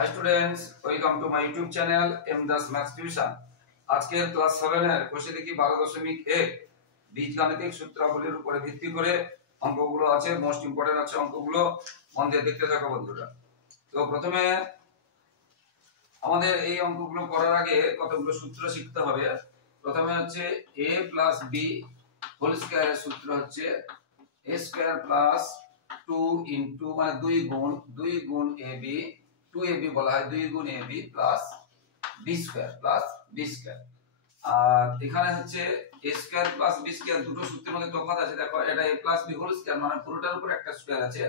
High students, welcome to my YouTube channel M Das maths tuition. আজকের class 7 এর question দেখি 12.1 বীজগাণিতিক সূত্রাবলীর উপরে ভিত্তি করে অঙ্কগুলো আছে। মোস্ট ইম্পর্টেন্ট আছে অঙ্কগুলো, মন দিয়ে দেখতে থাকো বন্ধুরা। তো প্রথমে আমাদের এই অঙ্কগুলো করার আগে কতগুলো সূত্র শিখতে হবে। প্রথমে হচ্ছে a প্লাস b হোল স্কয়ারের সূত্র হচ্ছে a স্কয়ার প্লাস 2 ইনটু মানে 2 গুণ ab, 2ab বলা হয় 2 গুণ ab plus b square plus b square. আর এখানে হচ্ছে a square plus b square, দুটো সূত্রের মধ্যে তফাৎ আছে। দেখো, এটা a plus b whole square মানে পুরোটার উপর একটা স্কয়ার আছে,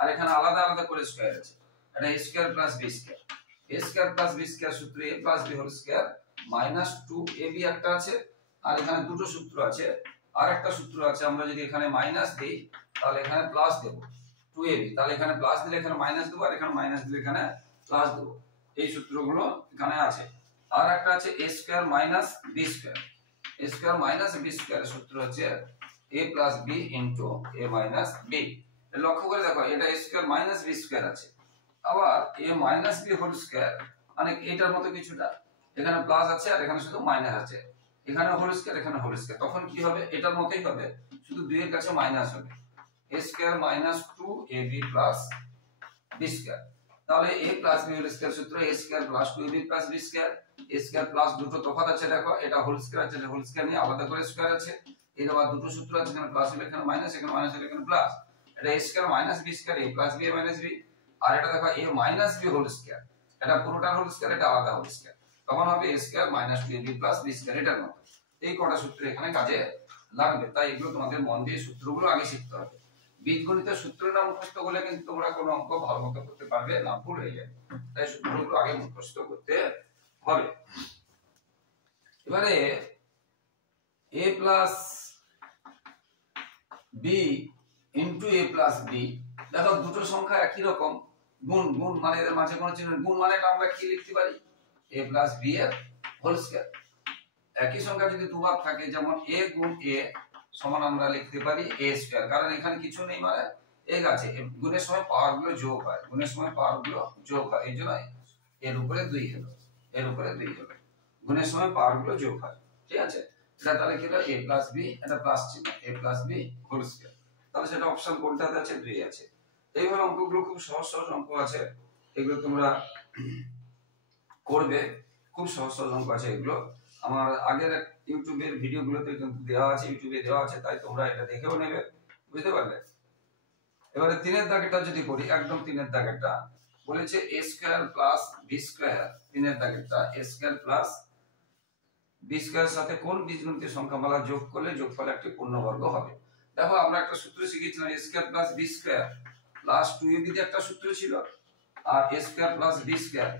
আর এখানে আলাদা আলাদা করে স্কয়ার আছে। এটা a square plus b square. a square plus b square সূত্রে a plus b whole square minus 2ab একটা আছে, আর এখানে দুটো সূত্র আছে। আর একটা সূত্র আছে, আমরা যদি এখানে মাইনাস দেই তাহলে এখানে প্লাস দেব 2ab, তাহলে এখানে প্লাস দিলে এখানে মাইনাস দেব, আর এখানে মাইনাস দিলে এখানে প্লাস দেব। এই সূত্রগুলো এখানে আছে। আর একটা আছে a square minus b square. a square minus b square এর সূত্র হচ্ছে a plus b into a minus b। লক্ষ্য করে দেখো, এটা a square minus b square আছে, আবার a minus b whole square মানে এটার মতো কিছুটা, এখানে প্লাস আছে আর এখানে শুধু মাইনাস আছে। এখানে হোল স্কয়ার, এখানে হোল স্কয়ার, তখন কি হবে? এটার মতোই হবে, শুধু 2 এর কাছে মাইনাস হবে। a square minus 2ab plus b square. তাহলে a plus b whole square সূত্র a square plus 2ab plus b square. a square plus দুটো তফাৎ আছে, দেখো এটা হোল স্কয়ার আছে, এটা হোল স্কয়ার নিয়ে আলাদা করে স্কয়ার আছে। এর আবার দুটো সূত্র আছে, এখানে প্লাস হলে এখানে মাইনাস, এখানে মাইনাস হলে এখানে প্লাস। এটা a square minus b square, a plus b minus b। আর এটা দেখো a minus b whole square, এটা পুরোটার হোল স্কয়ার, এটা আলাদা হোল স্কয়ার, তখন হবে a square minus 2ab plus b square. এটার মতো এই কটা সূত্র এখানে কাজে লাগবে, তাই এগুলো তোমাদের মন দিয়ে সূত্রগুলো আগে শিখতে হবে। বীজগণিতের সূত্রের নাম মুখস্থ করলে কিন্তু তোমরা কোনো অঙ্ক ভালো মতো করতে পারবে না, ভুল হয়ে যাবে। তাই সূত্রগুলো আগে মুখস্থ করতে হবে। এবারে a plus b into a plus b, দেখো দুটো সংখ্যা একই রকম, গুণ গুণ মানে এদের মাঝে কোনো চিহ্ন, গুণ মানে এটা আমরা কি লিখতে পারি? a প্লাস b এর হোল স্কয়ার। একই সংখ্যা যদি দুবার থাকে, যেমন a গুণ a সমান আমরা লিখতে পারি a স্কয়ার, কারণ এখানে কিছু নেই মানে এক আছে। গুণের সময় পাওয়ার গুলো যোগ হয়, গুণের সময় পাওয়ার গুলো যোগ হয়, এইজন্য এর উপরে 2 হলো, এর উপরে 2 হলো, গুণের সময় পাওয়ার গুলো যোগ হয়। ঠিক আছে, এটা তাহলে কি হলো? a প্লাস b, এটা প্লাস চিহ্ন, a plus b whole square. তাহলে সেটা অপশন কোনটাতে আছে? 2 আছে। এইভাবে অঙ্কগুলো খুব সহজ সহজ অঙ্ক আছে, এগুলো তোমরা করবে। খুব সহজ সহজ অঙ্ক আছে এগুলো, আমার আগের ইউটিউবের ভিডিওগুলোতে দেওয়া আছে, ইউটিউবে দেওয়া আছে, তাই তোমরা এটা দেখেও নেবে, বুঝতে পারলে? এবারে 3 এর দাগেরটা যদি করি, একদম 3 এর দাগেরটা বলেছে a square plus b square. 3 এর দাগেরটা a square plus b square সাথে কোন বীজগণিতের সংখ্যামালা যোগ করলে যোগফল একটি পূর্ণবর্গ হবে। দেখো, আমরা একটা সূত্র শিখেছিলাম, a square plus b square plus 2ab দিয়ে একটা সূত্র ছিল, আর a square plus b square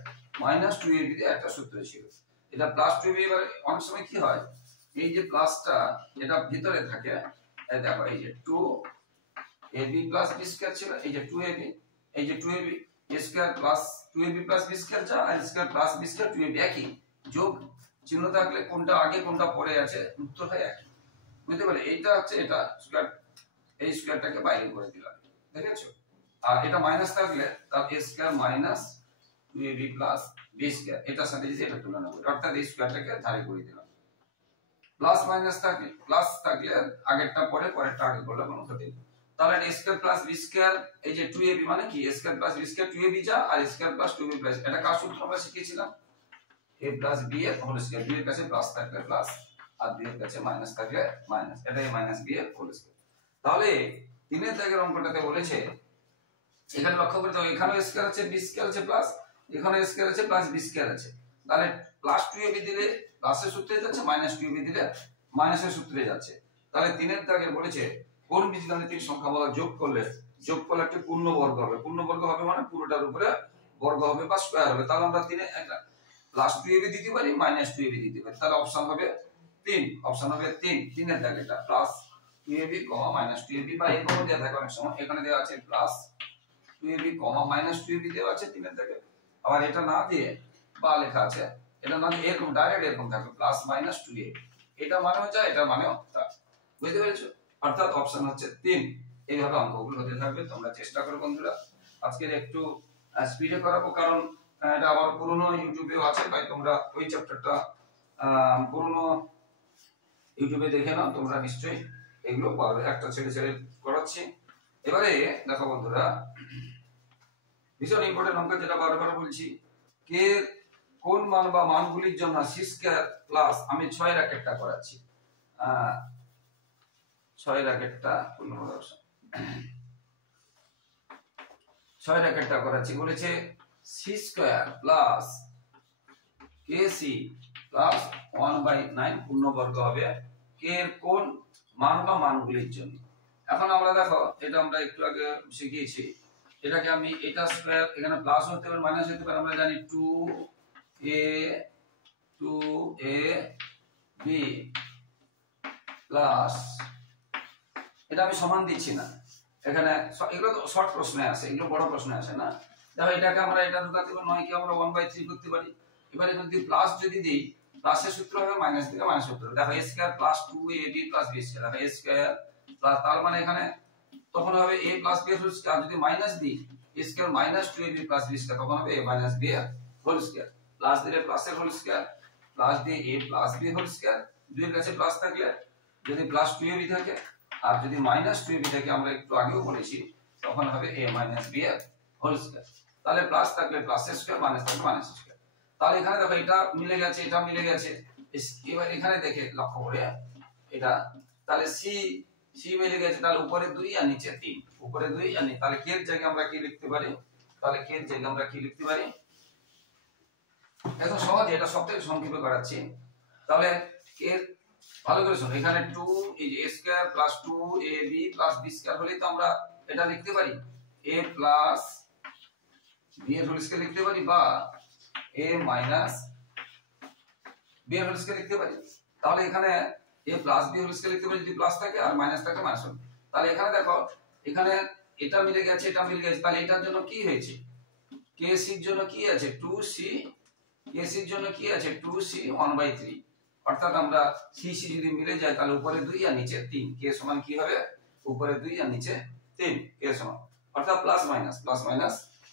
minus 2ab দিয়ে একটা সূত্র ছিল। এটা প্লাস 2ab, এবারে অনেক সময় কি হয়, এই যে প্লাসটা এটা ভিতরে থাকে, এই দেখো এই যে 2ab প্লাস b স্কয়ার ছিল, এই যে 2ab, এই যে 2ab a square plus 2ab plus b square, যা আর square plus b square 2ab একই, যোগ চিহ্ন থাকলে কোনটা আগে কোনটা পরে আছে উত্তর হয় একই, বুঝতে পারলে? এইটা হচ্ছে এটা স্কয়ার, এই স্কয়ারটাকে বাইরে করে দিলাম, দেখেছো? আর এটা মাইনাস থাকলে তার a square minus 2ab plus b square, এটার সাথে যদি এটা তুলনা করি, অর্থাৎ এই স্কয়ারটাকে ধারে করে দিলাম। প্লাস মাইনাস থাকলে, প্লাস থাকলে আগেরটা পরে, পরেরটা আগে করলে কোনো ক্ষতি নেই। তাহলে a square plus b square, এই যে 2ab মানে কি a square plus b square 2ab যা, আর স্কয়ার প্লাস 2b প্লাস, এটা কার সূত্র আমরা শিখেছিলাম? a প্লাস b এর হোল স্কয়ার। 2 এর কাছে প্লাস থাকলে প্লাস, আর 2 এর কাছে মাইনাস থাকলে মাইনাস, এটা a মাইনাস b এর হোল স্কয়ার। তাহলে 3 এর দাগের অঙ্কটাতে বলেছে, এখানে লক্ষ্য করে দাও, এখানে স্কয়ার আছে, b স্কয়ার আছে প্লাস, এখানে স্কয়ার আছে প্লাস b স্কয়ার আছে। তাহলে প্লাস 2ab দিলে প্লাসের সূত্রে যাচ্ছে, মাইনাস 2ab দিলে মাইনাসের সূত্রে যাচ্ছে। তাহলে 3 এর দাগে বলেছে কোন বীজগাণিতিক সংখ্যামালা যোগ করলে যোগফল একটি পূর্ণবর্গ হবে। পূর্ণবর্গ হবে মানে পুরোটার উপরে বর্গ হবে বা স্কয়ার হবে। তাহলে আমরা 3 এ একটা প্লাস 2ab দিতে পারি, মাইনাস 2ab দিতে পারি, তাহলে অপশন হবে 3, অপশন হবে 3। 3 এর দাগেটা প্লাস 2ab, মাইনাস 2ab, বা এরকম দেওয়া থাকে অনেক সময়, এখানে দেওয়া আছে প্লাস 2ab, মাইনাস 2ab দেওয়া আছে 3 এর দাগে। আবার এটা না দিয়ে বা লেখা আছে, এটা না দিয়ে এরকম ডাইরেক্ট এরকম থাকবে প্লাস মাইনাস 2ab, এটা মানে হচ্ছে এটা মানেও তা, বুঝতে পেরেছো? অর্থাৎ অপশন হচ্ছে 3। এইভাবে অঙ্কগুলো হতে থাকবে, তোমরা চেষ্টা করো বন্ধুরা। আজকের একটু স্পিডে করাবো, কারণ এটা আমার পুরনো ইউটিউবেও আছে, তাই তোমরা ওই চ্যাপ্টারটা পুরনো ইউটিউবে দেখে নাও, তোমরা নিশ্চয়ই এগুলো পারবে। একটা ছেড়ে ছেড়ে করাচ্ছি। এবারে দেখো বন্ধুরা, ভীষণ ইম্পর্টেন্ট অঙ্ক, যেটা বারবার বলছি, কে কোন মান বা মানগুলির জন্য সি স্কয়ার প্লাস, আমি 6 রাকেটটা করাচ্ছি, 6 রাকেটটা 6 রাকেটটা করাচ্ছি, বলেছে C square plus K C plus 1/9 পূর্ণবর্গ হবে কে এর কোন মান বা মানগুলির জন্য। এখন আমরা দেখো, এটা আমরা একটু আগে শিখিয়েছি, এটাকে আমি এটা স্কয়ার, এখানে প্লাস হতে পারে মাইনাস হতে পারে, আমরা জানি 2ab প্লাস, এটা আমি সমান দিচ্ছি না এখানে, এগুলো তো শর্ট প্রশ্নে আসে, এগুলো বড় প্রশ্নে আসে না। দেখো এটাকে আমরা এটা ঢুকাতে পারি, 9 কে আমরা 1/3 করতে পারি। এবারে যদি প্লাস যদি দেই, প্লাসের সূত্র হবে মাইনাস থেকে মাইনাস সূত্র। দেখো a square plus 2ab plus b square, দেখো a স্কয়ার প্লাস, তার মানে এখানে তখন হবে a প্লাস b এর হোল স্কয়ার। যদি মাইনাস দিই a square minus 2ab plus b square, তখন হবে a মাইনাস b এর হোল স্কয়ার। প্লাস দিলে প্লাসের হোল স্কয়ার, প্লাস দিয়ে a plus b whole square, দুইয়ের কাছে প্লাস থাকলে যদি প্লাস 2ab থাকে, আর যদি মাইনাস 2ab থাকে, আমরা একটু আগেও বলেছি, তখন হবে a মাইনাস b এর হোল স্কয়ার। তাহলে প্লাস থাকলে প্লাসের স্কয়ার, মাইনাস থাকলে মাইনাসের স্কয়ার। তাহলে এখানে দেখো এটা মিলে গেছে, এটা মিলে গেছে। এবার এখানে দেখে লক্ষ্য করে এটা, তাহলে সি সি মিলে গেছে, তাহলে উপরে 2 আর নিচে 3, উপরে 2 আর নিচে, তাহলে কে এর জায়গায় আমরা কি লিখতে পারি, তাহলে কে এর জায়গায় আমরা কি লিখতে পারি, এত সহজ, এটা সবথেকে সংক্ষেপে করাচ্ছি। তাহলে এর ভালো করে শোনো, এখানে 2 এই যে a square plus 2ab plus b square হলেই তো আমরা এটা লিখতে পারি a প্লাস b এর হোল স্কয়ার লিখতে পারি, বা a মাইনাস b এর হোল স্কয়ার লিখতে পারি। তাহলে এখানে a plus b whole square লিখতে পারি যদি প্লাস থাকে, আর মাইনাস থাকে মাইনাস হবে। তাহলে এখানে দেখো, এখানে এটা মিলে গেছে, এটা মিলে গেছে, তাহলে এটার জন্য কি হয়েছে, kc এর জন্য কি আছে 2c, kc এর জন্য কি আছে 2c 1/3, অর্থাৎ আমরা cc যদি মিলে যায়, তাহলে উপরে 2 আর নিচে 3, k সমান কি হবে, উপরে 2 আর নিচে 3, k সমান, অর্থাৎ প্লাস মাইনাস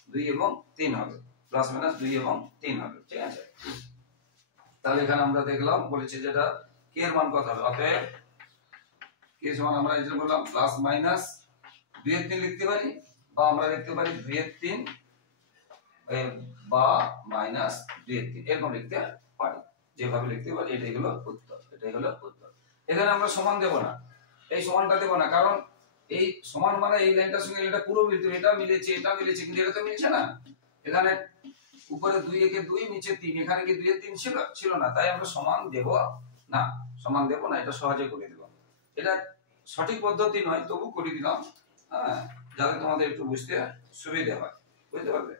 2 এবং 3 হবে, প্লাস মাইনাস 2 এবং 3 হবে, ঠিক আছে। তাহলে এখানে আমরা দেখলাম, বলেছে যেটা k এর মান কত হবে, অতএব k সমান আমরা এই যে বললাম প্লাস মাইনাস 2 এর 3 লিখতে পারি, বা আমরা লিখতে পারি 2 এর 3 বা মাইনাস 2 এর 3, এরকম লিখতে পারি, যেভাবে লিখতে পারি। এটাই হলো উত্তর, এটাই হলো উত্তর। এখানে আমরা সমান দেব না, এই সমানটা দেব না, কারণ এই সমান মানে এই লাইনটার সঙ্গে এটা পুরো মিলতে, এটা মিলেছে, এটা মিলেছে, কিন্তু এটা তো মিলছে না। এখানে উপরে 2 একে 2, নিচে 3, এখানে কি 2 এর 3 ছিল না, তাই আমরা সমান দেব না, সমান দেব না, এটা সহজে করে দিলাম। এটা সঠিক পদ্ধতি নয়, তবু করে দিলাম, হ্যাঁ, যাতে তোমাদের একটু বুঝতে সুবিধা হয়, বুঝতে পারবে।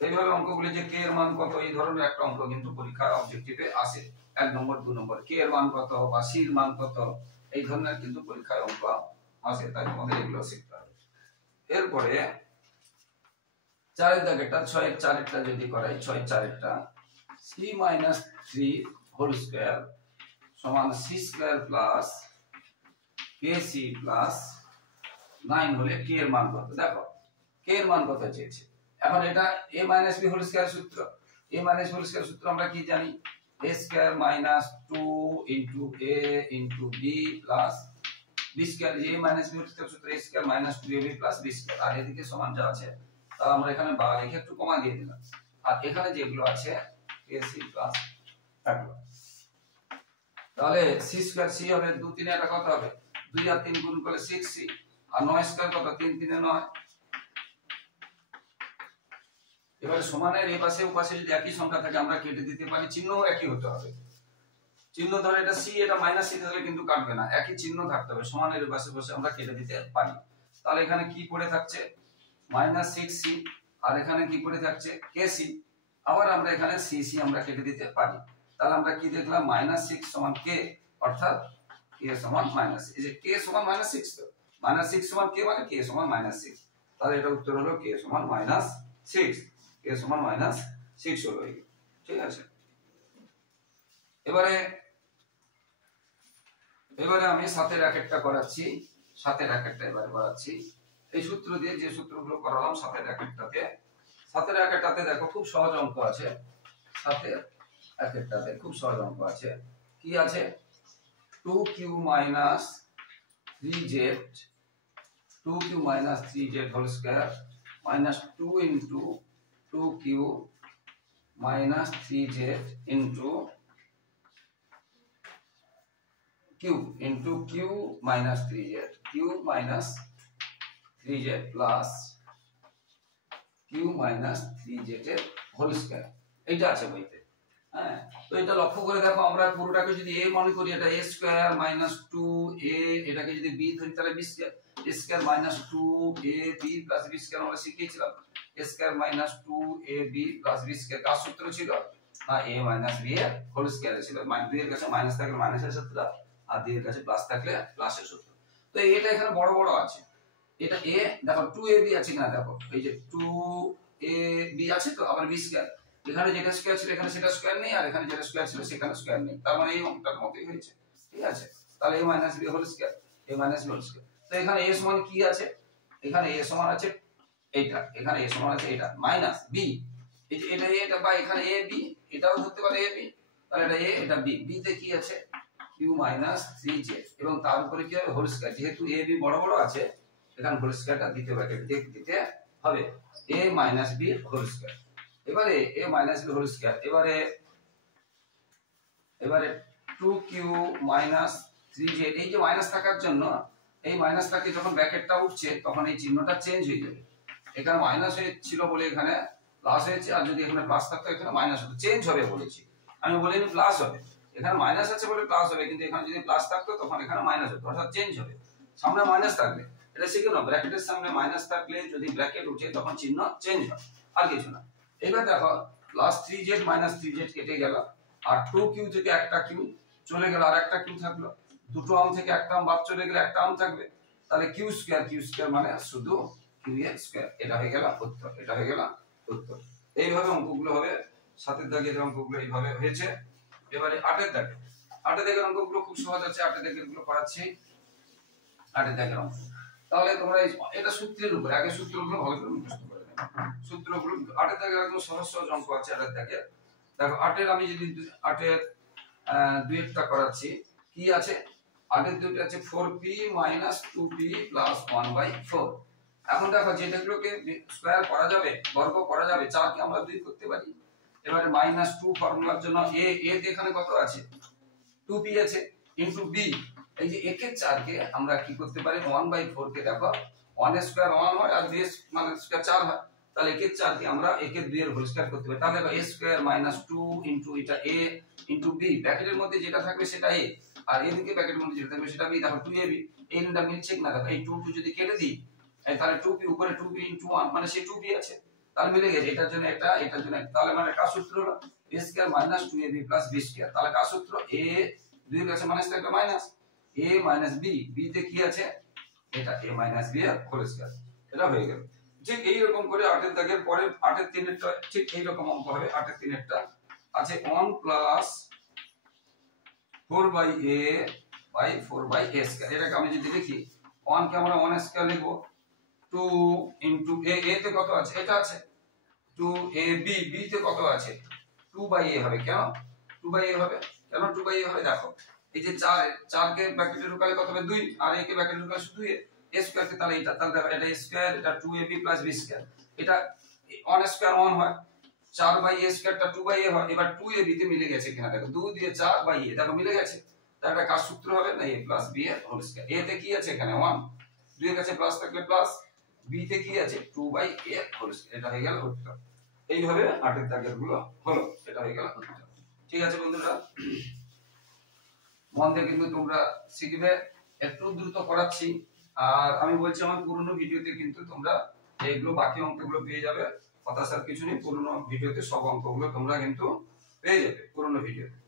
এইভাবে অঙ্কগুলি যে কে এর মান কত, এই ধরনের একটা অঙ্ক কিন্তু পরীক্ষার অবজেক্টিভে আসে, 1 নম্বর 2 নম্বর, কে এর মান কত বা সি এর মান কত, এই ধরনের কিন্তু পরীক্ষায় অঙ্ক আসে, তাই তোমাদের এগুলো শিখতে হবে। এরপরে 4 এর দাগেরটা, 6 এর 4 এরটা যদি করাই, 6 এর 4 এরটা c - 3 হোল স্কয়ার সমান c square plus kc plus 9 হলে কে এর মান কত। দেখো কে এর মান কত চেয়েছে, এখন এটা a minus b whole square সূত্র, a মাইনাস হোল স্কয়ার সূত্র আমরা কি জানি, a square minus 2 into a into b plus b square, a minus b whole square সূত্র a square minus 2ab plus b square, আর এদিকে সমান যা আছে তাহলে আমরা এখানে বা লিখে একটু কমা দিয়ে দিলাম, আর এখানে যেগুলো আছে ac প্লাস থাকলো। তাহলে c স্কয়ার c হবে 2 3 এটা কত হবে, 2 আর 3 গুণ করলে 6c, আর 9 স্কয়ার কত, 3 3 এ 9। এবারে সমানের এই পাশে ও পাশে যদি একই সংখ্যা থাকে আমরা কেটে দিতে পারি, চিহ্নও একই হতে হবে। চিহ্ন ধরে এটা c, এটা মাইনাস c তাহলে কিন্তু কাটবে না, একই চিহ্ন থাকতে হবে, সমানের এই পাশে বসে আমরা কেটে দিতে পারি। তাহলে এখানে কি পড়ে থাকছে -6c, আর এখানে কি পড়ে থাকছে kc, আবার আমরা এখানে cc আমরা কেটে দিতে পারি। তাহলে আমরা কি দেখলাম, -6 সমান k, অর্থাৎ k সমান মাইনাস, এই যে k সমান -6, তো -6 সমান k মানে k সমান -6, তাহলে এটা উত্তর হলো k সমান -6, k সমান -6 হলো, ঠিক আছে। এবারে আমি 7 এর একটা করাচ্ছি, 7 এর একটা এবারে করাচ্ছি এই সূত্র দিয়ে, যে সূত্রগুলো করালাম 7 এর একটাতে, 7-এর একেরটাতে দেখো খুব সহজ অঙ্ক আছে। 7-এর একেরটাতে খুব সহজ অঙ্ক আছে। কি আছে? 2q minus 3z 2q minus 3z whole square minus 2 into 2q minus 3z into q into q minus 3z q minus 3z plus q minus 3z এর হোল স্কয়ার। এইটা আছে বইতে। হ্যাঁ, তো এটা লক্ষ্য করে দেখো, আমরা পুরোটাকে যদি a মনে করি, এটা a স্কয়ার মাইনাস 2a, এটাকে যদি b ধরি তাহলে b square, a square minus 2ab plus b square আমরা শিখেছিলাম। a square minus 2ab plus b square কার সূত্র ছিল? না, a মাইনাস b এর হোল স্কয়ার ছিল। মানে 2 এর কাছে মাইনাস থাকলে মাইনাসের সূত্র, আর 2 এর কাছে প্লাস থাকলে প্লাসের সূত্র। তো এটা এখানে বড় বড় আছে। এটা a, দেখো 2ab আছে কিনা দেখো, এই যে 2ab আছে, তো আবার b স্কয়ার, এখানে যেটা স্কয়ার ছিল এখানে সেটা স্কয়ার নেই, আর এখানে যেটা স্কয়ার ছিল সেখানে স্কয়ার নেই, তার মানে এই অঙ্কটার মতই হয়েছে। ঠিক আছে, তাহলে a minus b whole square, a minus b whole square. তো এখানে a সমান কি আছে? এখানে a সমান আছে এইটা, এখানে a সমান আছে এটা মাইনাস b, এই যে এটা a, এটা বা এখানে a b, এটাও ধরতে পারে a b, তাহলে এটা a, এটা b, b তে কি আছে? q মাইনাস 3z, এবং তার উপরে কি হবে? Whole square. যেহেতু a b বড় বড় আছে, এখানে হোল স্কয়ারটা দিতে হবে a minus b whole square. এবারে a minus b whole square, এবারে 2q মাইনাস 3z, এই যে মাইনাস থাকার জন্য, এই মাইনাসটাকে যখন ব্র্যাকেটটা উঠছে তখন এই চিহ্নটা চেঞ্জ হয়ে যাবে। এখানে মাইনাস হয়েছিল বলে এখানে প্লাস হয়েছে, আর যদি এখানে প্লাস থাকতো এখানে মাইনাস হতো, চেঞ্জ হবে বলেছি আমি, বলিনি প্লাস হবে। এখানে মাইনাস আছে বলে প্লাস হবে, কিন্তু এখানে যদি প্লাস থাকতো তখন এখানে মাইনাস হতো, অর্থাৎ চেঞ্জ হবে। সামনে মাইনাস থাকলে, এটা শিখে নাও, ব্র্যাকেটের সামনে মাইনাস থাকলে যদি ব্র্যাকেট উঠে তখন চিহ্ন চেঞ্জ হয়, আর কিছু না। এবার দেখো প্লাস 3z মাইনাস 3z কেটে গেল, আর 2q থেকে একটা q চলে গেল, আর একটা q থাকলো, দুটো আম থেকে একটা আম বাদ চলে গেলে একটা আম থাকবে, তাহলে q স্কয়ার মানে শুধু q এর স্কয়ার। এটা হয়ে গেল উত্তর, এটা হয়ে গেল উত্তর। এইভাবে অঙ্কগুলো হবে। 7-এর দাগের অঙ্কগুলো এইভাবে হয়েছে। এবারে 8-এর দাগের অঙ্কগুলো খুব সহজ আছে, 8-এর দাগের গুলো করাচ্ছি। 8-এর দাগের অঙ্ক, তাহলে তোমরা এটা সূত্রের উপরে, আগে সূত্রগুলো ভালো করে মুখস্থ করে নেবে। সূত্রগুলো 8-এর দাগের একদম সহজ সহজ অঙ্ক আছে 8-এর দাগের। দেখো 8-এর আমি যদি 8-এর 2-এরটা করাচ্ছি, কি আছে? 8-এর 2টা আছে 4p 2p 1/4। এখন দেখো যেটাগুলোকে স্কয়ার করা যাবে, বর্গ করা যাবে, 4 কে আমরা 2 করতে পারি। এবারে -2 ফর্মুলার জন্য a তে এখানে কত আছে? 2p আছে ইনটু b, এই যে 1 এর 4 কে আমরা কি করতে পারি? 1/4 কে দেখো 1 এর স্কয়ার 1 হয়, আর 2 এর মানে স্কয়ার 4 হয়, তাহলে 1 এর 4 কে আমরা 1 এর 2 এর হোল স্কয়ার করতে পারি। তাহলে দেখো a স্কয়ার -2 ইনটু এটা a ইনটু b, ব্র্যাকেটের মধ্যে যেটা থাকবে সেটা a, আর এদিকে ব্র্যাকেটের মধ্যে যেটা থাকবে সেটা b। দেখো 2ab, এই দুটো মিলছে কিনা দেখো, এই 2 যদি কেটে দিই, তাহলে 2p উপরে 2p ইনটু 1 মানে সেই 2p আছে, তাহলে মিলে গেছে। এটার জন্য এটা, এটার জন্য এটা, তাহলে মানে কার সূত্র হলো a square minus 2ab plus b square. তাহলে কার সূত্র? a, 2 এর কাছে মাইনাস থাকবে minus, a minus b, b তে কি আছে? এটা a মাইনাস b এর হোল স্কয়ার। এটা হয়ে গেল। ঠিক এই রকম করে 8-এর দাগের পরে 8-এর 3-এরটা ঠিক এই রকম অঙ্ক হবে। 8-এর 3-এরটা আছে 1 plus 4/a by 4/a square. এটাকে আমি যদি লিখি, 1 কে আমরা 1 স্কয়ার লিখব, 2 ইনটু a, a তে কত আছে? এটা আছে 2ab, b তে কত আছে? 2/a হবে। কেন 2/a হবে? কেন 2/a হবে? দেখো এই যে 4 কে ব্র্যাকেটে ঢোকালে কত হবে? 2, আর a কে ব্র্যাকেটে ঢোকালে শুধু a স্কয়ার কে, তাহলে এটা, তাহলে দেখো এটা a স্কয়ার, এটা 2ab প্লাস b স্কয়ার, এটা 1 স্কয়ার 1 হয়, 4/a স্কয়ারটা 2/a হয়। এবার 2ab তে মিলে গেছে কিনা দেখো, 2 দিয়ে 4/a, দেখো মিলে গেছে। তাহলে এটা কার সূত্র হবে? না a প্লাস b এর হোল স্কয়ার। a তে কি আছে? এখানে 1, 2 এর কাছে প্লাস থাকলে প্লাস, b তে কি আছে? 2/a whole square. এটা হয়ে গেল উত্তর। এইভাবে 8-এর দাগের গুলো হলো, এটা হয়ে গেল উত্তর। ঠিক আছে বন্ধুরা, মন দিয়ে কিন্তু তোমরা শিখবে, একটু দ্রুত করাচ্ছি। আর আমি বলছি আমার পুরনো ভিডিওতে কিন্তু তোমরা এইগুলো বাকি অঙ্কগুলো পেয়ে যাবে, হতাশার কিছু নেই, পুরনো ভিডিওতে সব অঙ্কগুলো তোমরা কিন্তু পেয়ে যাবে পুরনো ভিডিওতে।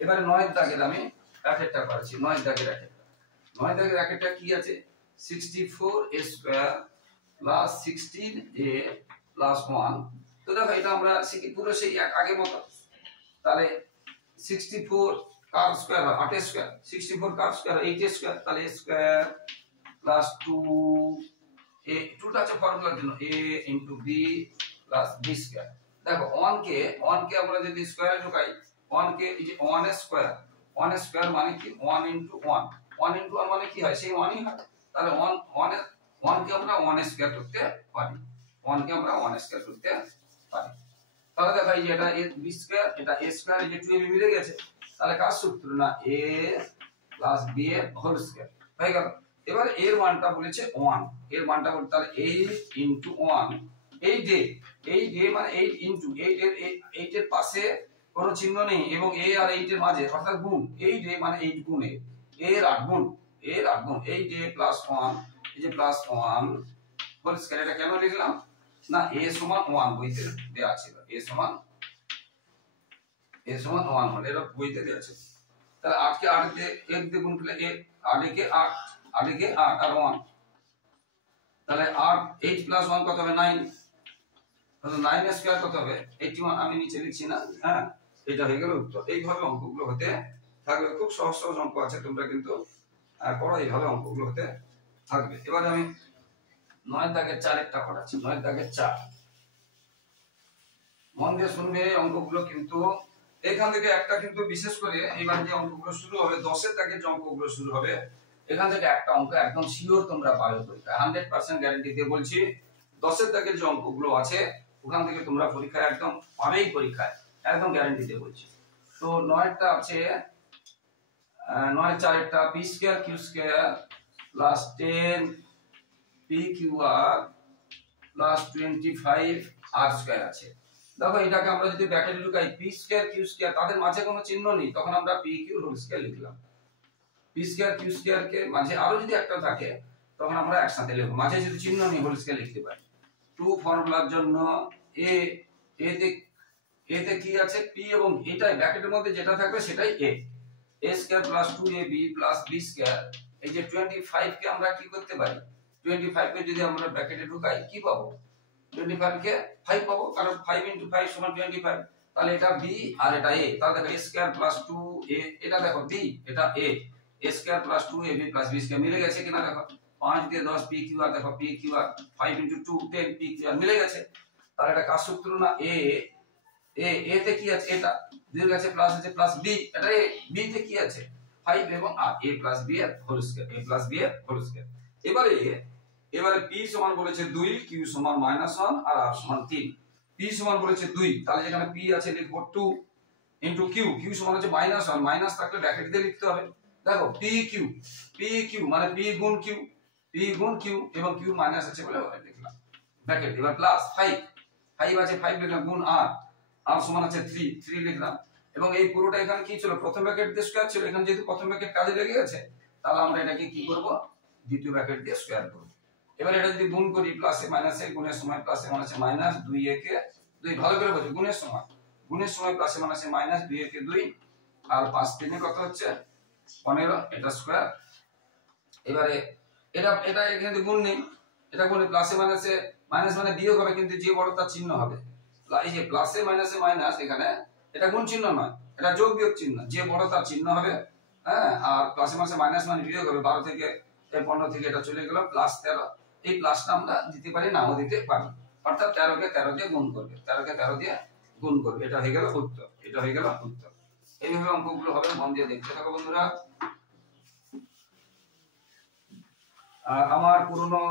এবারে 9-এর দাগের আমি ব্র্যাকেটটা করাচ্ছি। 9-এর দাগের ব্র্যাকেটটা, 9-এর দাগের ব্র্যাকেটটা কি আছে? 64a square plus 16a plus 1। তো দেখো এটা আমরা শিখি পুরো সেই আগের মতো। তাহলে 64 কার স্কয়ার হয়? 8 এর স্কয়ার। 64 কার স্কয়ার? 8 এর স্কয়ার। তাহলে a স্কয়ার প্লাস 2, a 2টা আছে ফর্মুলার জন্য, a into b plus B square. দেখো 1 কে আমরা যদি স্কয়ারে ঢুকাই 1 কে এই যে 1 এর স্কয়ার মানে কি 1 ইনটু 1 1 ইনটু 1 মানে কি হয় সেই 1 ই হয়। তাহলে 1 কে আমরা 1 স্কয়ার করতে পারি, 1 কে আমরা 1 স্কয়ার করতে পারি। তাহলে দেখো এই যে এটা a b স্কয়ার এটা a স্কয়ার এই যে 2ab মিলে গেছে, তাহলে কার সূত্র না a প্লাস b এর হোল স্কয়ার হয়ে গেল। এবার এর মানটা বলেছে 1, এর মানটা বলতে তাহলে 8 ইনটু 1 8 মানে 8 ইনটু 8 এর পাশে কোনো চিহ্ন নেই এবং a আর 8 এর মাঝে অর্থাৎ গুণ 8 মানে 8 গুণ a এর 8 গুণ 8 প্লাস 1 এই যে প্লাস 1 হোল স্কয়ার। এটা কেন লিখলাম না a সমান 1 বইতে দেয়া আছে, a সমান 1 হলে এটা বইতে দেয়া আছে। তাহলে 8 কে 8 দিয়ে 1 দিয়ে গুণ করলে 8 কে 8 আর 1 তাহলে 8 প্লাস 1 কত হবে 9, তাহলে 9 এর স্কয়ার কত হবে 81। আমি নিচে লিখছি না, হ্যাঁ এটা হয়ে গেল উত্তর। এইভাবে অঙ্কগুলো হতে থাকবে, খুব সহজ সহজ অঙ্ক আছে, তোমরা কিন্তু পড়ো এইভাবে অঙ্কগুলো হতে থাকবে। এবার আমি 9 দাগের 4 একটা করাচ্ছি, 9 দাগের 4 মন দিয়ে শুনবে অঙ্কগুলো কিন্তু এখান থেকে একটা কিন্তু বিশেষ করে এবার যে অঙ্কগুলো শুরু হবে 10 এর দাগের যে অঙ্কগুলো শুরু হবে এখান থেকে একটা অঙ্ক একদম শিওর তোমরা পাবে পরীক্ষায়, 100% গ্যারান্টি দিয়ে বলছি। 10 এর দাগের যে অঙ্কগুলো আছে ওখান থেকে তোমরা পরীক্ষায় একদম পাবেই, পরীক্ষায় একদম গ্যারান্টি দিয়ে বলছি। তো 9টা আছে 9 4টা p square q square plus 10 p q r plus 25 r square আছে। দেখো এটাকে আমরা যদি ব্র্যাকেটে ঢুকাই p স্কয়ার q স্কয়ার তাদের মাঝে কোনো চিহ্ন নেই, তখন আমরা p q হোল স্কয়ার লিখলাম। p স্কয়ার q স্কয়ার কে মাঝে আরো যদি একটা থাকে তখন আমরা একসাথে লিখব, মাঝে যদি চিহ্ন নেই হোল স্কয়ার লিখতে পারি। 2 ফর্মুলার জন্য a তে কি আছে p এবং এটাই ব্র্যাকেটের মধ্যে যেটা থাকবে সেটাই a square plus 2ab plus b square. এই যে 25 কে আমরা কি করতে পারি 25 কে যদি আমরা ব্র্যাকেটে ঢুকাই কি পাবো 25 কে 5 পাবো, কারণ 5 * 5 = 25। তাহলে এটা b আর এটা a, তাহলে দেখো a স্কয়ার প্লাস 2a এটা দেখো b এটা a square plus 2ab plus b square মিলে গেছে কিনা দেখো 5 দিয়ে 10 p q r দেখো p q r 5 * 2 10 p q r মিলে গেছে। তাহলে এটা কার সূত্র না a তে কি আছে এটা দুই কাছে প্লাস আছে প্লাস b এটা a b তে কি আছে 5 এবং r a প্লাস b এর হোল স্কয়ার। এবারে p সমান বলেছে 2 q সমান -1 আর r সমান 3। p সমান বলেছে 2, তাহলে যেখানে p আছে লিখব 2 ইনটু q, q সমান হচ্ছে -1, মাইনাস থাকলে ব্র্যাকেট দিয়ে লিখতে হবে। দেখো p q মানে p গুণ q এবং q মাইনাস আছে বলে লিখলাম ব্র্যাকেট। এবার প্লাস 5 আছে 5 লিখলাম গুণ r সমান আছে 3 লিখলাম। এবং এই পুরোটা এখানে কি ছিল প্রথম ব্র্যাকেট দিয়ে স্কয়ার ছিল, এখানে যেহেতু প্রথম ব্র্যাকেট কাজে লেগে গেছে তাহলে আমরা এটাকে কি করব দ্বিতীয় ব্র্যাকেট দিয়ে স্কয়ার করব। এবার এটা যদি গুণ করি প্লাসে মাইনাসে গুণের সময় প্লাসে মাইনাসে মাইনাস 2 একে 2 ভালো করে বোঝো, গুণের সময় প্লাসে মাইনাসে মাইনাস 2 একে 2 আর 5 3 কত হচ্ছে 15 এটা স্কয়ার। এবারে এটা এখানে গুণ নেই, এটা গুণে প্লাসে মাইনাসে মাইনাস মানে বিয়োগ হবে কিন্তু যে বড় তার চিহ্ন হবে। এই যে প্লাসে মাইনাসে মাইনাস এখানে এটা গুণ চিহ্ন নয় এটা যোগ বিয়োগ চিহ্ন, যে বড় তার চিহ্ন হবে, হ্যাঁ। আর প্লাসে মাইনাসে মাইনাস মানে বিয়োগ হবে 12 থেকে 15 থেকে এটা চলে গেল প্লাস 13। এই প্লাসটা আমরা দিতে পারি নাও দিতে পারি, অর্থাৎ 13 কে 13 দিয়ে গুণ করবে, 13 কে 13 দিয়ে গুণ করবে। এটা হয়ে গেল উত্তর, এইভাবে অঙ্কগুলো হবে, মন দিয়ে দেখতে থাকো বন্ধুরা। আমার পুরনো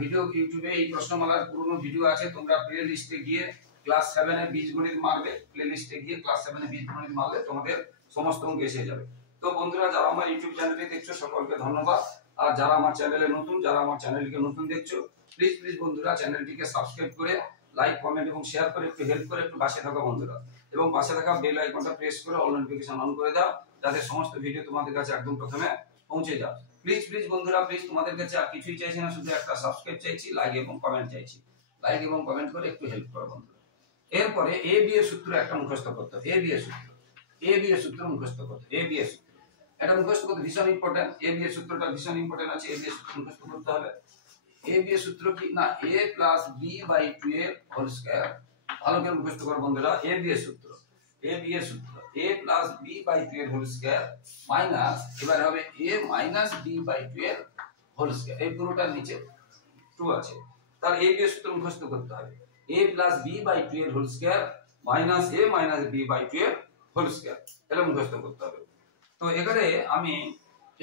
ভিডিও ইউটিউবে এই প্রশ্নমালার পুরনো ভিডিও আছে, তোমরা প্লে লিস্টে গিয়ে ক্লাস 7 এর বীজগণিত মারবে, প্লে লিস্টে গিয়ে ক্লাস 7 এর বীজগণিত মারলে তোমাদের সমস্ত অঙ্ক এসে যাবে। তো বন্ধুরা যারা আমার ইউটিউব চ্যানেলটি দেখছো সকলকে ধন্যবাদ, আর যারা আমার চ্যানেলে নতুন, যারা আমার চ্যানেলকে নতুন দেখছো প্লিজ বন্ধুরা চ্যানেলটিকে সাবস্ক্রাইব করে লাইক কমেন্ট এবং শেয়ার করে একটু হেল্প করে একটু পাশে থাকো বন্ধুরা, এবং পাশে থাকা বেল আইকনটা প্রেস করে অল নোটিফিকেশন অন করে দাও যাতে সমস্ত ভিডিও তোমাদের কাছে একদম প্রথমে পৌঁছে যায়। প্লিজ বন্ধুরা তোমাদের কাছে আর কিছুই চাইছি না, শুধু একটা সাবস্ক্রাইব চাইছি, লাইক এবং কমেন্ট চাইছি। লাইক এবং কমেন্ট করে একটু হেল্প করো বন্ধুরা। এরপরে a b এর সূত্র একটা মুখস্থ করতে হবে, a b এর সূত্র মুখস্থ করতে, a b এর সূত্র এটা মুখস্থ করতে ভীষণ ইম্পর্টেন্ট, a b এর সূত্রটা ভীষণ ইম্পর্টেন্ট আছে, a b এর সূত্র মুখস্থ করতে হবে। a b এর সূত্র কি না a + b/2a হোল স্কয়ার, ভালো করে মুখস্থ করো বন্ধুরা। a b এর সূত্র a + b/2 whole square minus এবারে হবে a - b/2 হোল স্কয়ার, এই পুরোটার নিচে 2 আছে, তাহলে a b এর সূত্র মুখস্থ করতে হবে। a প্লাস b বাই 2 এর whole square minus a minus b by 2 এর হোল স্কয়ার। এটা মুখস্থ করতে হবে। তো এখানে আমি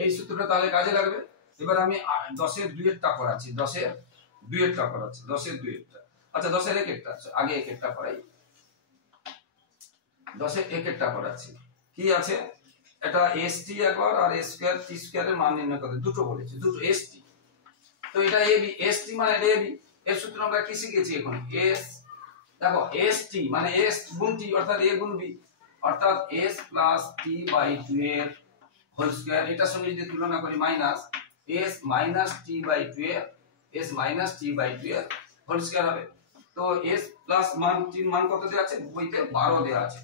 এই সূত্রটা তাহলে কাজে লাগবে। এবার আমি 10 এর 2 এরটা করাচ্ছি, 10 এর 2 এরটা করাচ্ছি, 10 এর 2 এরটা। আচ্ছা 10 এর 1 এরটা, আগে 1 এরটা করাই। 10 এর 1 এরটা করাচ্ছি। কি আছে, এটা st একবার আর a স্কয়ার t স্কয়ারের মান নির্ণয় করতে দুটো বলেছি, দুটো st। তো এটা ab, st মানে এটা ab। এর সূত্র আমরা কি শিখেছি এখন, s দেখো st মানে s গুণ t অর্থাৎ a গুণ b অর্থাৎ s প্লাস t বাই 2 এর হোল স্কয়ার। এটার সঙ্গে যদি তুলনা করি minus s minus t by 2 এর s মাইনাস t বাই 2 এর হোল স্কয়ার হবে। তো s প্লাস মান t মান কত দেওয়া আছে, বইতে 12 দেওয়া আছে,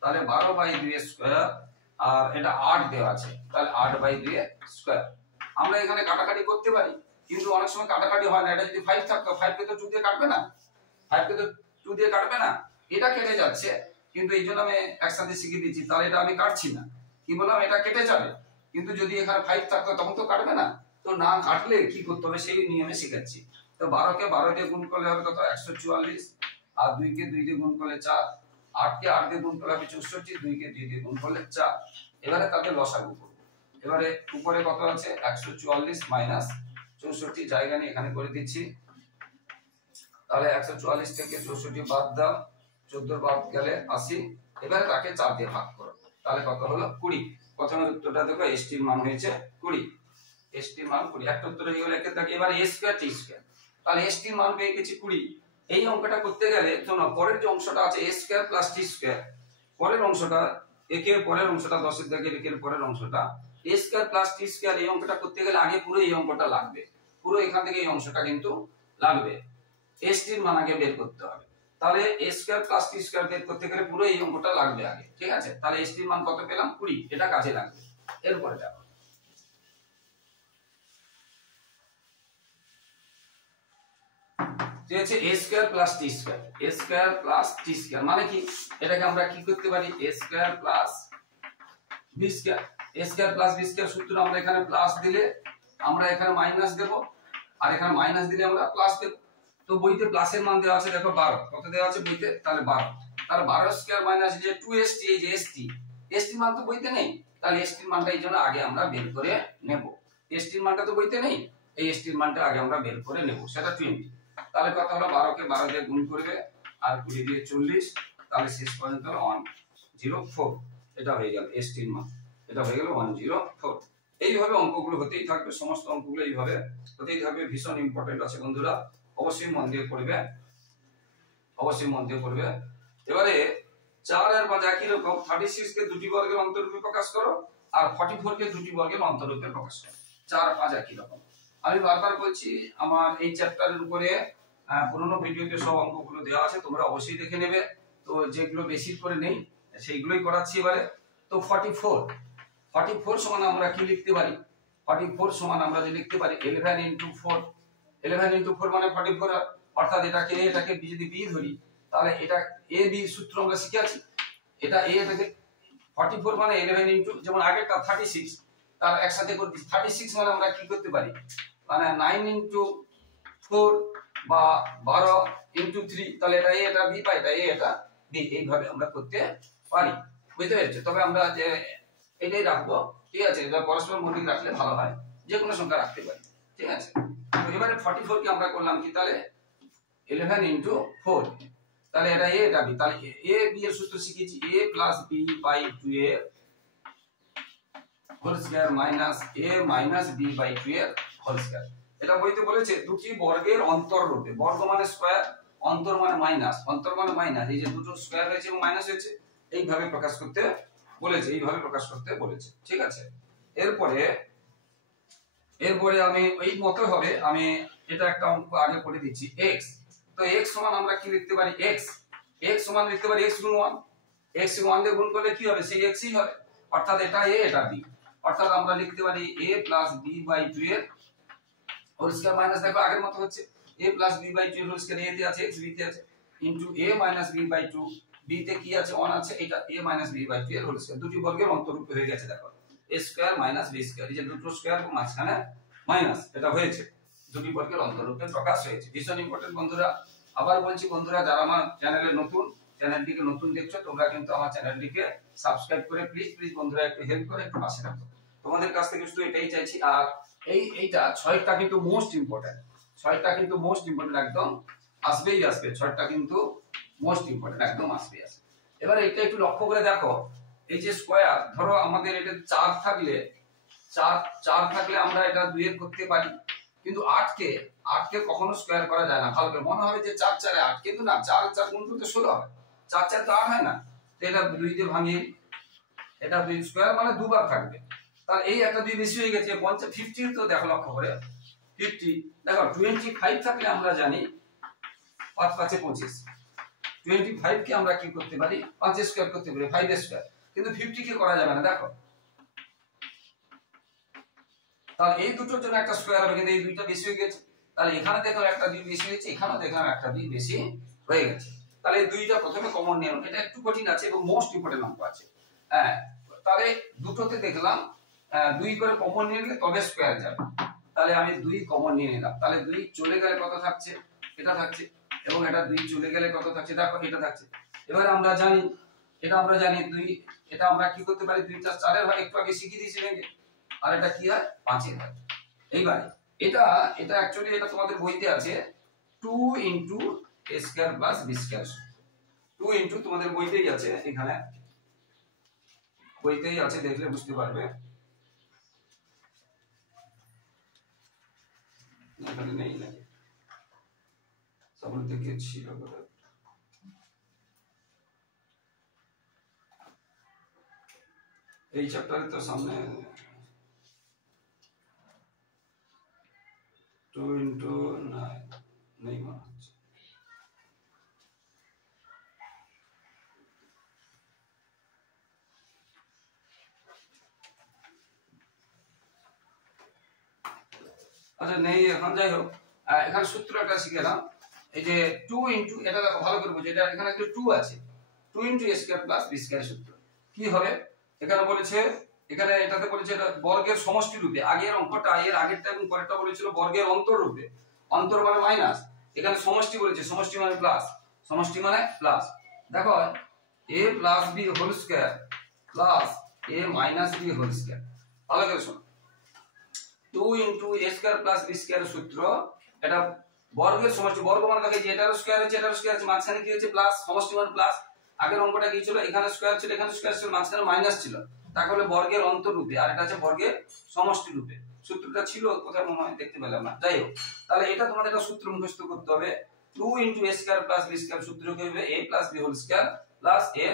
তাহলে 12 বাই 2 এর স্কয়ার, আর এটা 8 দেওয়া আছে, তাহলে 8 বাই 2 এর স্কয়ার। আমরা এখানে কাটাকাটি করতে পারি, কিন্তু অনেক সময় কাটাকাটি হয় না। এটা যদি 5 থাকতো, 5 কে তো 2 দিয়ে কাটবে না, 5 কে তো 2 দিয়ে কাটবে না, এটা কেটে যাচ্ছে। কিন্তু এই জন্য আমি একসাথে শিখিয়ে দিচ্ছি, তাহলে এটা আমি কাটছি না, কি বললাম, এটা কেটে যাবে। কিন্তু যদি এখানে 5 থাকতো তখন তো কাটবে না, তো না কাটলে কি করতে হবে সেই নিয়মে শিখাচ্ছি। তো 12 কে 12 দিয়ে গুণ করলে হবে কত, 144, আর 2 কে 2 দিয়ে গুণ করলে 4, 8 কে 8 দিয়ে গুণ করলে হবে 64, 2 কে 2 দিয়ে গুণ করলে 4। এবারে তাদের লসাগু করব। এবারে উপরে কত আছে, 144 মাইনাস 64, জায়গা নিয়ে এখানে করে দিচ্ছি। তাহলে 144 থেকে 64 বাদ দাও, 14 বাদ গেলে 80। এবারে তাকে 4 দিয়ে ভাগ করো, তাহলে কত হলো, 20। প্রথমের উত্তরটা দেখো, s টির মান হয়েছে 20, s টির মান 20। একটা উত্তর হয়ে গেল। একে থাকে এবারে a স্কয়ার t স্কয়ার, তাহলে s টির মান পেয়ে গেছি 20। এই অঙ্কটা করতে গেলে শোনো, পরের যে অংশটা আছে a square plus t square, পরের অংশটা, একের পরের অংশটা, 10 এর দাগের একের পরের অংশটা a square plus t square, এই অঙ্কটা করতে গেলে আগে পুরো এই অঙ্কটা লাগবে, পুরো এখান থেকে এই অংশটা কিন্তু লাগবে। s টির মান আগে বের করতে হবে, তাহলে a square plus t square বের করতে গেলে পুরো এই অঙ্কটা লাগবে আগে, ঠিক আছে। তাহলে s টির মান কত পেলাম, 20, এটা কাজে লাগবে। এরপরে দেখো, যে আছে a square plus t square, a square plus t square মানে কি, এটাকে আমরা কি করতে পারি, a square plus b square. a square plus b square সূত্র, আমরা এখানে প্লাস দিলে আমরা এখানে মাইনাস দেব, আর এখানে মাইনাস দিলে আমরা প্লাস দেব। তো বইতে প্লাসের মান দেওয়া আছে দেখো 12, কত দেওয়া আছে বইতে, তাহলে 12, তাহলে 12 স্কয়ার মাইনাস যে 2st, এই যে st মান তো বইতে নেই, তাহলে st এর মানটা এই জন্য আগে আমরা বের করে নেব। st এর মানটা তো বইতে নেই, এই st এর মানটা আগে আমরা বের করে নেব, সেটা 20। তাহলে কত হলো, 12 কে 12 দিয়ে গুণ করবে, আর 20 দিয়ে 40, তাহলে শেষ পর্যন্ত হলো 104। এটা হয়ে গেল st এর মান, এটা হয়ে গেল 104। এইভাবে অঙ্কগুলো হতেই থাকবে, সমস্ত অঙ্কগুলো এইভাবে হতেই থাকবে। ভীষণ ইম্পর্টেন্ট আছে বন্ধুরা, অবশ্যই মন দিয়ে পড়বে, অবশ্যই মন দিয়ে পড়বে। এবারে 4 আর 5 একই রকম, 36 কে দুটি বর্গের অন্তরূপে প্রকাশ করো, আর 44 কে দুটি বর্গের অন্তরূপে প্রকাশ করো। 4 5 একই রকম। আমি বারবার বলছি, আমার এই চ্যাপ্টারের উপরে পুরনো ভিডিওতে সব অঙ্কগুলো দেওয়া আছে, তোমরা অবশ্যই দেখে নেবে। তো যেগুলো বেশি করে নেই সেইগুলোই করাচ্ছি এবারে। তো 44 সমান আমরা কি লিখতে পারি, 44 সমান আমরা যে লিখতে পারি 11 into 4, 11 into 4 মানে 44, অর্থাৎ এটাকে যদি b ধরি, তাহলে এটা a b সূত্র আমরা শিখে আছি। এটা a, এটাকে 44 মানে 11 into, যেমন আগেরটা 36, তার একসাথে করে 36 মানে আমরা কি করতে পারি, মানে 9 into 4 বা 12 into 3, তাহলে এটা a, এটা b, বা এটা a, এটা b, এইভাবে আমরা করতে পারি, বুঝতে পেরেছো। তবে আমরা যে এটাই রাখবো, ঠিক আছে, এটা পরস্পর মৌলিক রাখলে ভালো হয়, যে কোনো সংখ্যা রাখতে পারি, ঠিক আছে। তো এবারে 44 কে আমরা করলাম কি, তাহলে 11 into 4, তাহলে এটা a, এটা b, তাহলে a b এর সূত্র শিখেছি, a plus b by 2 এর whole square minus a minus b by 2 এর হোল স্কয়ার। এটা বইতে বলেছে দুটি বর্গের অন্তর রূপে, বর্গ মানে স্কয়ার, অন্তর মানে মাইনাস, অন্তর মানে মাইনাস, এই যে দুটো স্কয়ার হয়েছে এবং মাইনাস হয়েছে, এইভাবে প্রকাশ করতে বলেছে, এইভাবে প্রকাশ করতে বলেছে, ঠিক আছে। এরপরে আমি এই মত হবে, আমি এটা একটা অঙ্ক আগে করে দিচ্ছি, x। তো x সমান আমরা কি লিখতে পারি, x সমান লিখতে পারি x গুণ 1, x 1 দিয়ে গুণ করলে কি হবে, সেই x ই হবে, অর্থাৎ এটা a, এটা b, অর্থাৎ আমরা লিখতে পারি a plus b by 2 এর হোল স্কয়ার মাইনাস, দেখো আগের মত হচ্ছে a plus b by 2 এর হোল স্কয়ার, a তে আছে x, b তে আছে, into a minus b by 2, b তে কি আছে 1 আছে, এটা a minus b by 2 এর হোল স্কয়ার, দুটি বর্গের অন্তররূপে হয়ে গেছে। দেখো a square minus b square, এই যে দুটো স্কয়ার মাঝখানে মাইনাস, এটা হয়েছে, দুটি বর্গের অন্তররূপে প্রকাশ হয়েছে। ভীষণ ইম্পর্টেন্ট বন্ধুরা, আবার বলছি বন্ধুরা, যারা আমার চ্যানেলে নতুন, চ্যানেলটিকে নতুন দেখছো, তোমরা কিন্তু আমার চ্যানেলটিকে সাবস্ক্রাইব করে প্লিজ প্লিজ বন্ধুরা একটু হেল্প করে একটু পাশে রাখো। তোমাদের কাছ থেকে শুধু এটাই চাইছি। আর এইটা 6টা কিন্তু মোস্ট ইম্পর্টেন্ট, 6টা কিন্তু মোস্ট ইম্পর্টেন্ট, একদম আসবেই আসবে, 6টা কিন্তু মোস্ট ইম্পর্টেন্ট, একদম আসবেই আসবে। এবার এটা একটু লক্ষ্য করে দেখো, এই যে স্কয়ার, ধরো আমাদের এটা 4 থাকলে, 4 থাকলে আমরা এটা 2 এর করতে পারি, কিন্তু 8কে কখনো স্কয়ার করা যায় না। ভালো করে মনে হবে যে 4 4 8, কিন্তু না, 4 4 গুণ করতে 16 হয়, 4 4 তো 8 হয় না। তো এটা 2 দিয়ে ভাঙিয়ে, এটা 2 স্কয়ার মানে দুবার থাকবে, তাহলে এই একটা 2 বেশি হয়ে গেছে। 50 তো দেখো লক্ষ্য করে 50, দেখো 25 থাকলে আমরা জানি 5 5 এ 25, 25 কে আমরা কি করতে পারি, 5 স্কয়ার করতে পারি, 5 স্কয়ার, কিন্তু 50 কে করা যাবে না। দেখো তাহলে এই দুটোর জন্য একটা স্কয়ার হবে, কিন্তু এই দুইটা বেশি হয়ে গেছে, তাহলে এখানে দেখো একটা 2 বেশি হয়েছে, এখানেও দেখলাম একটা 2 বেশি হয়ে গেছে। তাহলে এই দুইটা প্রথমে কমন নিয়ে নাও, এটা একটু কঠিন আছে এবং মোস্ট ইম্পর্টেন্ট অঙ্ক আছে। হ্যাঁ, তাহলে দুটোতে দেখলাম 2 করে কমন নিয়ে নিলে তবে স্কয়ার যাবে, তাহলে আমি 2 কমন নিয়ে নিলাম, তাহলে 2 চলে গেলে কত থাকছে, এটা থাকছে, এবং এটা 2 চলে গেলে কত থাকছে, দেখো এটা থাকছে। এবার আমরা জানি, এটা আমরা জানি 2, এটা আমরা কি করতে পারি, 2 4 4 এর ভাগ, একটু আগে শিখিয়ে দিয়েছি নাকি, আর এটা কি হয় 5 এর ভাগ। এইবার এটা অ্যাকচুয়ালি এটা তোমাদের বইতে আছে 2 into a square plus b square, 2 into তোমাদের বইতেই আছে, এখানে বইতেই আছে, দেখলে বুঝতে পারবে, এখানে নেই নাকি, সবগুলো থেকে ছিল বলে এই চ্যাপ্টারে তো সামনে 2 ইনটু 9 নেই মনে হচ্ছে। আচ্ছা নেই এখন, যাই হোক, এখানে সূত্রটা শিখে নাও। এই যে 2 ইনটু, এটা দেখো ভালো করে বুঝো, এটা এখানে একটা 2 আছে, 2 into a square plus b square সূত্র কি হবে, এখানে বলেছে, এখানে এটাতে বলেছে এটা বর্গের সমষ্টি রূপে, আগের অঙ্কটা, এর আগেরটা এবং পরেরটা বলেছিল বর্গের অন্তর রূপে, অন্তর মানে মাইনাস, এখানে সমষ্টি বলেছে, সমষ্টি মানে প্লাস, সমষ্টি মানে প্লাস। দেখো a plus b whole square plus a minus b whole square, ভালো করে শোনো, 2 into a square plus b square সূত্র, এটা বর্গের সমষ্টি, বর্গ মানে দেখো যে এটার স্কয়ার হচ্ছে, এটার স্কয়ার হচ্ছে, মাঝখানে কি হচ্ছে প্লাস, সমষ্টি মানে প্লাস। আগের অঙ্কটা কি ছিল, এখানে স্কয়ার ছিল, এখানে স্কয়ার ছিল, মাঝখানে মাইনাস ছিল, তাহলে বর্গের অন্তর রূপে, আর এটা হচ্ছে বর্গের সমষ্টি রূপে। সূত্রটা ছিল কোথায় মনে হয় দেখতে পেলাম না, যাই হোক, তাহলে এটা তোমাদের একটা সূত্র মুখস্থ করতে হবে, 2 into a square plus b square সূত্র কি হবে, a plus b whole square plus a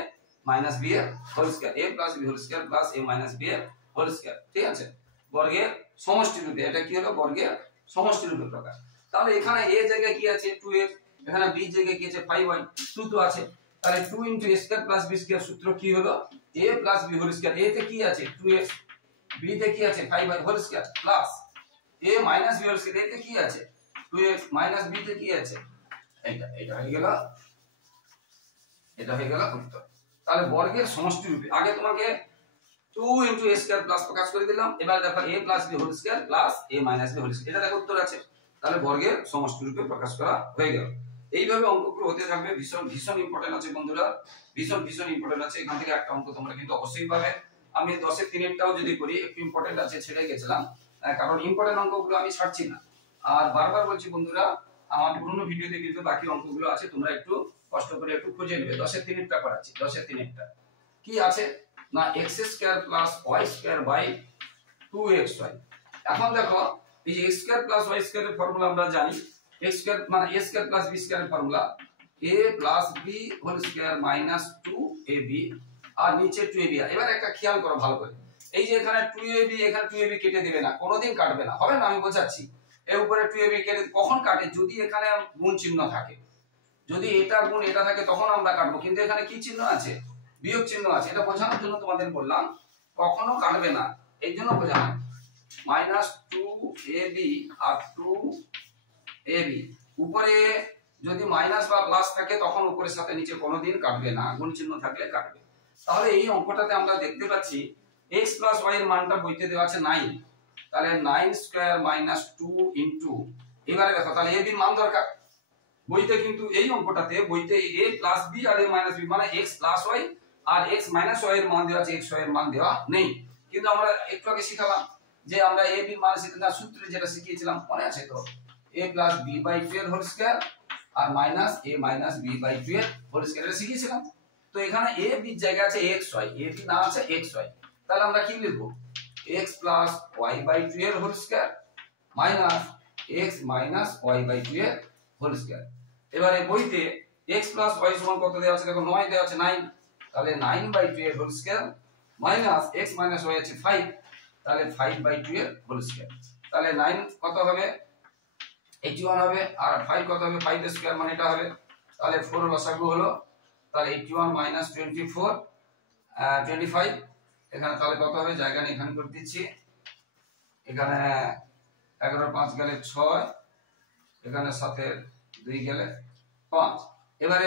minus b এর whole square, a plus b whole square plus a minus b এর হোল স্কয়ার, ঠিক আছে, বর্গের সমষ্টি রূপে, এটা কি হলো বর্গের সমষ্টি রূপে প্রকাশ। তাহলে এখানে a জায়গায় কি আছে 2x, এখানে b জায়গায় কি আছে 5y, 2 তো আছে, তাহলে 2 into a square plus b square সূত্র কি হলো, a plus b whole square, a তে কি আছে 2x, b তে কি আছে 5y whole square plus a minus b whole square, a তে কি আছে 2x মাইনাস b তে কি আছে, এটা হয়ে গেল, এটা হয়ে গেল উত্তর। তাহলে বর্গের সমষ্টি রূপে, আগে তোমাকে 2 ইনটু a স্কয়ার প্লাস প্রকাশ করে দিলাম, এবার দেখো a plus b whole square plus a minus b whole square, এটা দেখো উত্তর আছে, তাহলে বর্গের সমষ্টি রূপে প্রকাশ করা হয়ে গেল। এইভাবে অঙ্কগুলো হতে থাকবে, ভীষণ ভীষণ ইম্পর্টেন্ট আছে বন্ধুরা, ভীষণ ভীষণ ইম্পর্টেন্ট আছে, এখান থেকে একটা অঙ্ক তোমরা কিন্তু অবশ্যই পাবে। আমি 10 এর 3টাও যদি করি, একটু ইম্পর্টেন্ট আছে ছেড়ে গেছিলাম, কারণ ইম্পর্টেন্ট অঙ্কগুলো আমি ছাড়ছি না। আর বারবার বলছি বন্ধুরা, আমার পুরনো ভিডিওতে কিন্তু বাকি অঙ্কগুলো আছে, তোমরা একটু কষ্ট করে একটু খুঁজে নেবে। 10 এর 3টা করাচ্ছি, 10 এর 3টা কি আছে না, x square plus y square by 2xy। এখন দেখো এই যে x square plus y square এর ফর্মুলা আমরা জানি, x স্কয়ার মানে a square plus b square এর formula a plus b whole square minus 2ab, আর নিচে 2ab। এবার একটা খেয়াল করো ভালো করে, এই যে এখানে 2ab, এখানে 2ab কেটে দেবে না, কোনোদিন কাটবে না, হবে না, আমি বোঝাচ্ছি। এর উপরে 2ab কেটে কখন কাটে, যদি এখানে গুণ চিহ্ন থাকে, যদি এটা গুণ এটা থাকে তখন আমরা কাটবো, কিন্তু এখানে কি চিহ্ন আছে, বিয়োগ চিহ্ন আছে, এটা বোঝানোর জন্য তোমাদের বললাম, কখনো কাটবে না, এই জন্য বোঝানো, মাইনাস 2ab আর 2ab, উপরে যদি মাইনাস বা প্লাস থাকে তখন উপরের সাথে নিচে কোনোদিন কাটবে না, গুণ চিহ্ন থাকলে কাটবে। তাহলে এই অঙ্কটাতে আমরা দেখতে পাচ্ছি x প্লাস y এর মানটা বইতে দেওয়া আছে 9, তাহলে 9 স্কয়ার মাইনাস 2 ইনটু, এবারে দেখো তাহলে ab এর মান দরকার, বইতে কিন্তু এই অঙ্কটাতে বইতে a প্লাস b আর a মাইনাস b মানে x প্লাস y আর x মাইনাস y এর মান দেওয়া আছে, x y এর মান দেওয়া নেই। কিন্তু আমরা একটু আগে শিখালাম যে আমরা a b মান শিখলাম, সূত্রে যেটা শিখিয়েছিলাম মনে আছে তো, a প্লাস b বাই 2 এর হোল স্কয়ার আর minus a minus b by 2 এর হোল স্কয়ার এটা শিখিয়েছিলাম। তো এখানে a b এর জায়গায় আছে x y, a b না আছে x y, তাহলে আমরা কি লিখব, x প্লাস y বাই 2 এর whole square minus x minus y by 2 এর হোল স্কয়ার। এবারে বইতে x প্লাস y সমান কত দেওয়া আছে, দেখো 9 দেওয়া আছে 9, তাহলে 9 বাই 2 এর whole square minus x minus y আছে 5, তাহলে 5 বাই 2 এর হোল স্কয়ার। তাহলে 9 কত হবে 81 হবে, আর 5 কত হবে 5 এর স্কয়ার মানে এটা হবে, তাহলে 4 লসাগু হলো, তাহলে 81 মাইনাস 24 25, এখানে তাহলে কত হবে, জায়গা নিয়ে এখানে করে দিচ্ছি, এখানে 11 5 গেলে 6, এখানে 7 2 গেলে 5, এবারে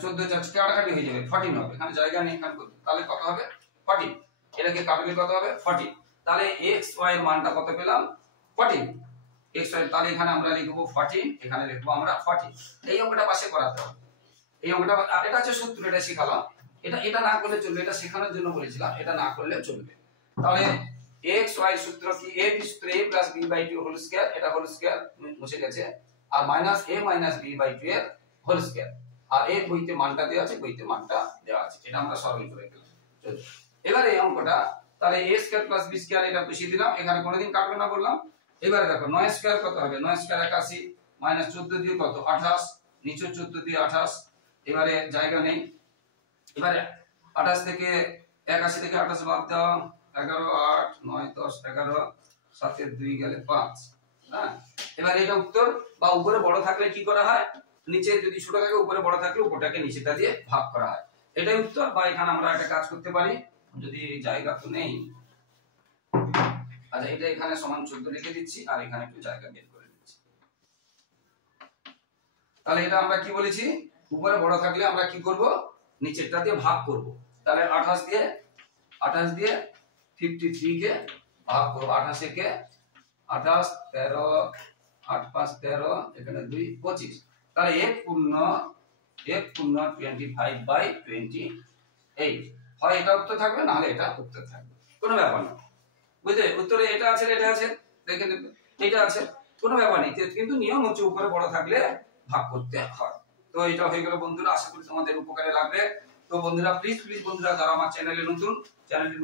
14 4 কাটাকাটি হয়ে যাবে 14 হবে, এখানে জায়গা নেই এখানে করতে, তাহলে কত হবে 14, এটাকে কাটলে কত হবে 40, তাহলে x y এর মানটা কত পেলাম 14, x y, তাহলে এখানে আমরা লিখব 14, এখানে লিখব আমরা 40। এই অঙ্কটা পাশে করাতে হবে, এই অঙ্কটা এটা হচ্ছে সূত্র, এটা শিখালাম, এটা না করলে চলবে, এটা শেখানোর জন্য বলেছিলাম, এটা না করলে চলবে। তাহলে x y সূত্র কি, a b সূত্র a plus b by 2 whole square, এটা হোল স্কয়ার মুছে গেছে, আর minus a minus b by 2 এর হোল স্কয়ার, আর এর বইতে মানটা দেওয়া আছে, বইতে মানটা দেওয়া আছে, এটা আমরা সরল করে ফেললাম। চলো এবারে এই অঙ্কটা, তাহলে a square plus b square এটা বসিয়ে দিলাম, এখানে কোনোদিন কাটবে না বললাম। এবারে দেখো 9 স্কয়ার কত হবে, 9 স্কয়ার 81 মাইনাস 14 দিয়ে কত 28, নিচে 14 দিয়ে 28, এবারে জায়গা নেই, এবারে 28 থেকে 81 থেকে 28 বাদ দাও, 11 8 9 10 11, 7 এর 2 গেলে 5, হ্যাঁ। এবার এটা উত্তর, বা উপরে বড় থাকলে কি করা হয়, নিচে যদি ছোট থাকে উপরে বড় থাকলে উপরটাকে নিচেটা দিয়ে ভাগ করা হয়, এটাই উত্তর। বা এখানে আমরা একটা কাজ করতে পারি, যদি জায়গা তো নেই, আচ্ছা এটা এখানে সমান 14 লিখে দিচ্ছি, আর এখানে একটু জায়গা বের করে দিচ্ছি। তাহলে এটা আমরা কি বলেছি, উপরে বড় থাকলে আমরা কি করব, নিচেরটা দিয়ে ভাগ করব, তাহলে 28 দিয়ে 53 কে ভাগ করব, 28 কে 28 13 8 5 13, এখানে 2 25, তাহলে 1 পূর্ণ 25/28, হয় এটা উত্তর থাকবে, না হলে এটা উত্তর থাকবে, কোনো ব্যাপার না, বুঝলে, উত্তরে এটা আছে এটা আছে, দেখেন এটা আছে, কোনো ব্যাপার নেই, কিন্তু নিয়ম হচ্ছে উপরে বড় থাকলে ভাগ করতে হয়। তো এটা হয়ে গেল বন্ধুরা, আশা করি তোমাদের উপকারে লাগবে। তো বন্ধুরা প্লিজ বন্ধুরা, যারা আমার চ্যানেলটি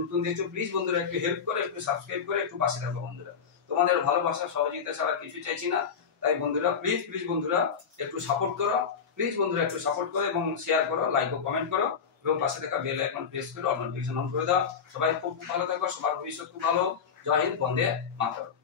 নতুন দেখছো, প্লিজ বন্ধুরা একটু হেল্প করে, একটু সাবস্ক্রাইব করে একটু পাশে থাকো বন্ধুরা, তোমাদের ভালোবাসা সহযোগিতা ছাড়া কিছু চাইছি না। তাই বন্ধুরা প্লিজ বন্ধুরা একটু সাপোর্ট করো, প্লিজ বন্ধুরা একটু সাপোর্ট করো, এবং শেয়ার করো, লাইক ও কমেন্ট করো, এবং পাশে থাকা বেল আইকন প্রেস করে অল নোটিফিকেশন অন করে দাও। সবাই খুব ভালো থাকো, সবার ভবিষ্যৎ খুব ভালো। জয় হিন্দ, বন্দে মাতরম।